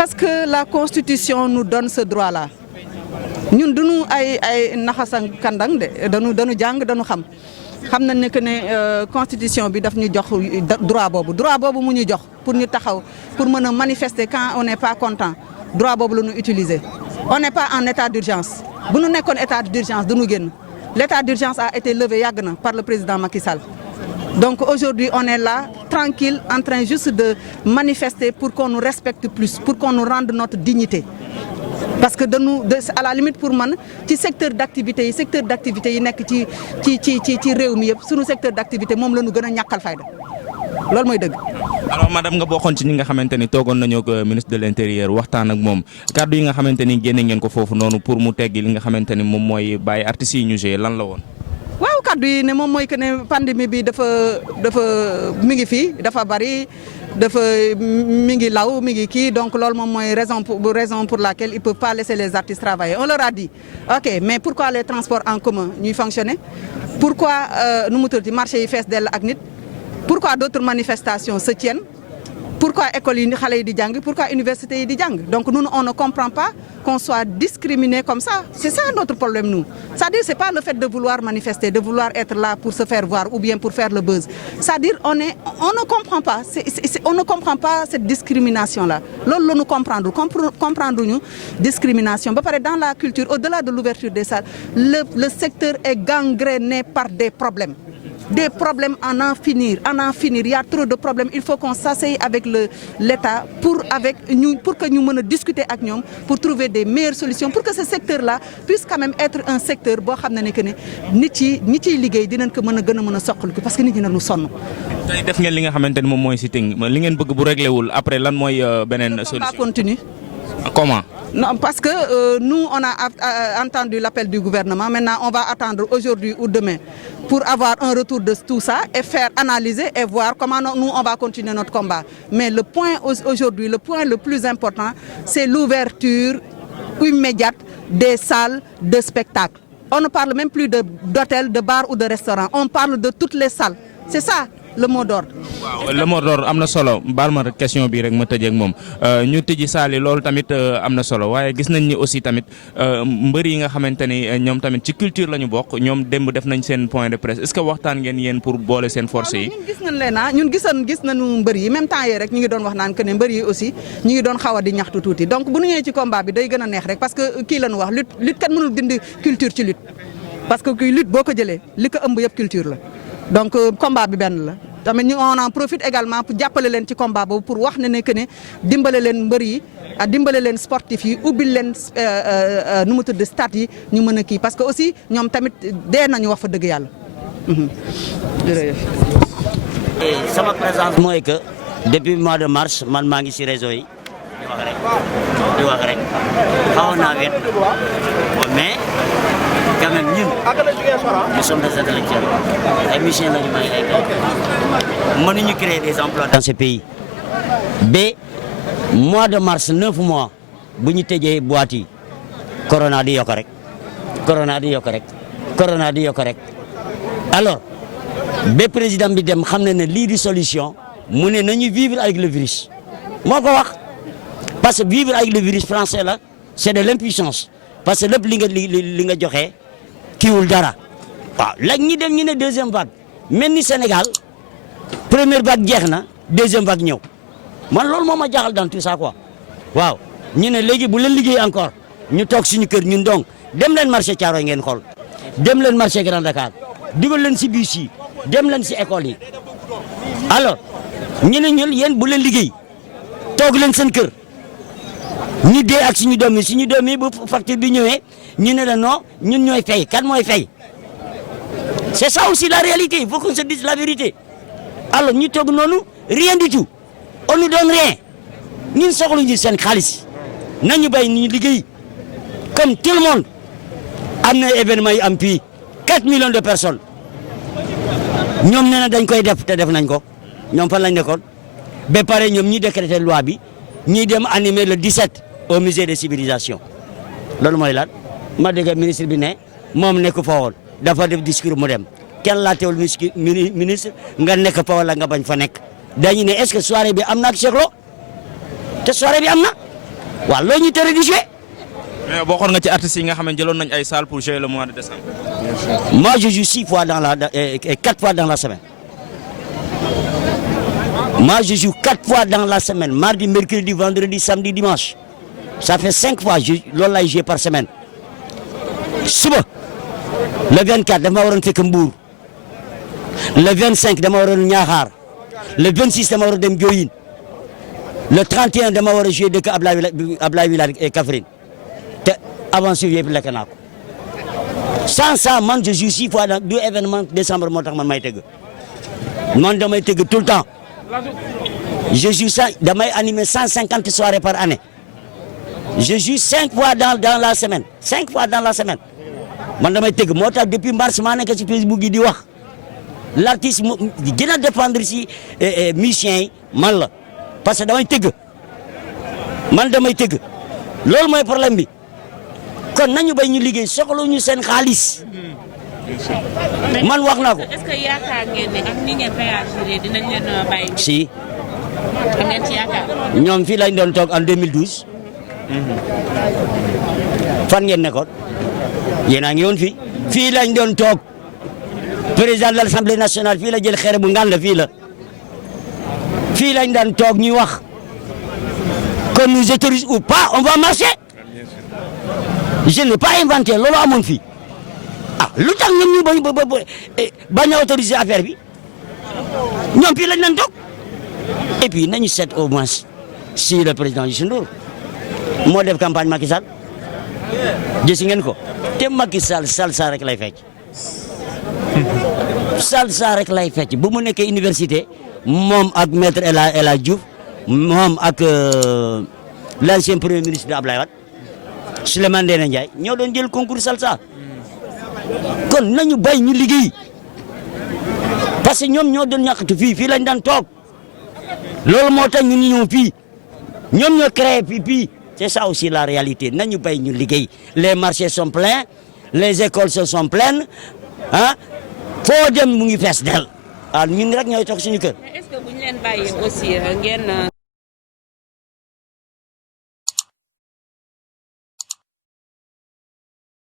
Parce que la Constitution nous donne ce droit-là. Ñun duñu ay naxasang kandang de dañu jàng dañu xam nañ ne que ne constitution bi daf ñu jox droit boobu mu ñu jox pour ñu taxaw pour mën a manifester quand on n'est pas content droit boobu la ñu utiliser. On n'est pas en état d'urgence bu ñu nekkoon état d'urgence duñu génn l'état d'urgence a été levé yàgg na par le président Macky Sall. Donc aujourd'hui on est là tranquille en train juste de manifester pour qu'on nous respecte plus pour qu'on nous rende notre dignité. Parce que à la limite pour man ci secteur d'activité yi nekk ci réew mi yëpp sunu secteur d'activité moom la ñu gën a ñàkkal fayda loolu mooy dëgg. alors madame nga bokkoon ci ñi nga xamante ni toogoon nañoo ak ministre de l'intérieur waxtaan ak moom kàddu yi nga xamante ni génne ngeen ko foofu noonu pour mu teggi li nga xamante ni moom mooy bàyyi artistes yi ñu jouer lan la woon. waaw kàddu yi ne moom mooy que ne pandémie bi dafa mi ngi fii dafa bari. mi ngi law mi ngi kii donc loolu moom mooy raison pour laquelle ils peuvent pas laisser les artistes travailler on leur a dit ok mais pourquoi les transports en commun ñuy fonctionner pourquoi nu mu tuddati marché yi fees dell ak nit pourquoi d'autres manifestations se tiennent pourquoi écoles yi xale yi di jàng pourquoi universités yi di jàng donc nous on ne comprend pas qu'on soit discriminé comme ça c'est ça notre problème nous c'est-à-dire c'est pas le fait de vouloir manifester de vouloir être là pour se faire voir ou bien pour faire le buzz c'est-à-dire on ne comprend pas on ne comprend pas cette discrimination là loolu la ñu comprendre ñu discrimination ba pare dans la culture au-delà de l'ouverture des salles le secteur est gangréné par des problèmes à en finir. Il y a trop de problèmes. Il faut qu'on s'asseye avec l'État pour que nous puissions discuter avec nous, pour trouver des meilleures solutions, pour que ce secteur-là puisse quand même être un secteur où nous parce que nous nous sommes. Tey def ngeen li nga xamante ni moom mooy sitting li ngeen bëgg bu réglé wul après lan mooy beneen solution. Continue. Comment? Non, parce que nous, on a entendu l'appel du gouvernement. Maintenant, on va attendre aujourd'hui ou demain pour avoir un retour de tout ça et faire analyser et voir comment nous, on va continuer notre combat. Mais le point aujourd'hui, le point le plus important, c'est l'ouverture immédiate des salles de spectacle. On ne parle même plus d'hôtels, de bars ou de restaurants. On parle de toutes les salles. C'est ça. Le mot d'ordre. waaw le mot d'ordre am na solo baal ma question bi rek ma tëjee ak moom ñu tëji saali loolu tamit am na solo waaye gis nañ ni aussi tamit mbër yi nga xamante ni ñoom tamit ci culture la ñu bokk ñoom démb def nañ seen point de presse est-ce que waxtaan ngeen yéen pour boole seen force yi. ñun gis nañ leen ñun gis nañu mbër yi même temps yii rek ñu ngi doon wax naan que ne mbër yi aussi ñu ngi doon xaw a di ñaxtu tuuti donc bu ñu ñëwee ci combat bi day gën a neex rek parce que kii la ñu wax lutte kat mënul dindi culture ci lutte parce que kuy lutte boo ko jëlee li ko ëmb yëpp culture la donc combat bi benn la. tamit ñu on en profite également pour jàppale leen ci combat boobu pour wax ne que ne dimbale leen mbër yi dimbale leen sportif yi ubbil leen nu mu tudd stade yi ñu mën a kii parce que aussi ñoom tamit dee nañu wax fa dëgg yàlla. jërëjëf. sama présence mooy que depuis mois de mars man maa ngi ci réseau yi di wax rek xawoon naa wet mais quand même ñun nous sommes des intellectuels ay missions lañu may ay mënuñu créer des emplois dans ce pays ba mois de mars 9 mois bu ñu tëjee boîte yi corona di yokk rek alors ba président bi dem xam ne lii di solution mu ne nañu vivre avec le virus moo ko wax parce que vivre avec le virus français là c'est de l'impuissance parce que lépp li nga joxe kiiwul dara waaw léegi ñi dem ñu ne deuxième vague mel ni Sénégal première vague jeex na deuxième vague ñëw man loolu moo ma jaaxal dans tout ça quoi waaw ñu ne léegi bu leen liggéey encore ñu toog suñu kër ñun donc dem leen marché Thiaroye ngeen xool dem leen marché Grand Dakar dugal leen si bus yi dem leen si école yi alors ñu ne ñun yéen bu leen liggéey toog leen seen kër ñu dee ak suñu doom yi bu facture bi ñëwee ñu ne la non ñun ñooy fay kan mooy fay c'est ça aussi la réalité il faut qu'on se dise la vérité alors ñu toog noonu rien du tout on nous donne rien ñun soxluñu seen xaalis nañu bay ñu liggéey comme tout le monde am na événement yi am fii 4 millions de personnes ñoom nee na dañ koy def te def nañ ko ñoom fan lañ nekkoon ba pare ñoom ñi décrété loi bi ñi dem animer le 17 au musée des civilisations loolu mooy lan ma dégg ministre bi ne moom nekk fa woon dafa def discours mu dem kenn laatewul ministre nga nekk fa wala nga bañ fa nekk dañu ne est-ce que soirée bi am na ak Cheikh Lo te soirée bi am na waaw loo ñu tere di jouer. mais bokkoon nga ci artistes yi nga xam ne jëloon nañ ay salles pour jouer le mois de décembre. Moi je joue 6 fois et 4 fois dans la semaine. Moi je joue 4 fois dans la semaine, mardi, mercredi, vendredi, samedi, dimanche. Ça fait 5 fois loolu lay jouer par semaine. Suba le 24 dama waroon fekk Mbour. Le 25 dama waroon Niakhar. Le 26 dama war a dem Diohine. Le 31 dama war a jouer dëkk Ablaye Wilane et Kaffrine te avance yëpp lekk naa ko. Sans ça man je joue 6 fois dans 2 événements décembre moo tax man may tëgg. Man damay tëgg tout le temps. Je joue ça damay animer 150 soirées par année. Je joue 5 fois dans la semaine 5 fois dans la semaine man damay tëgg moo tax depuis mars maa nekk ci Facebook yi di wax l'artiste mu gën a dépendre si musiciens yi man la parce que damay tëgg loolu mooy problème bi kon nañu bay ñu liggéey soxla ñu seen xaalis man wax naa ko. est-ce que yaakaar ngeen ne ak ni ngeen réagir dinañ leen bàyyi. si. am ngeen ci yaakaar. ñoom fii lañ doon toog en 2012. fan ngeen nekkoon yéen a ngi woon fii lañ doon toog président de l'Assemblée nationale fii la jël xeer bu ngand fii lañ daan toog ñuy wax qu'on nous autorise ou pas on va marcher. Je n'ai pas inventé loolu amoon fii lu tax ñun ñu bañ a autoriser affaire bi ñoom fii lañ daan toog et puis nañu seet au moins si le président Youssou Ndour moo def campagne Macky Sall gis ngeen ko te Macky Sall salsa rek lay fecc salsa rek lay fecc bu mu nekkee université moom ak maître El Hadj Diouf moom ak l'ancien premier ministre de Ablaye Wade Souleymane Ndéné Ndiaye ñoo doon jël concours salsa kon nañu bay ñu liggéey parce que ñoom ñoo doon ñàkkatu fii lañ daan toog loolu moo tax ñu ñëw fii ñoom ñoo créé fii c'est ça aussi la réalité nañu bay ñu liggéey les marchés sont pleins les écoles sont pleines foo dem mu ngi fees del ñun rek ñooy toog suñu kër. mais est-ce que bu ñu leen bàyyee aussi ngeen.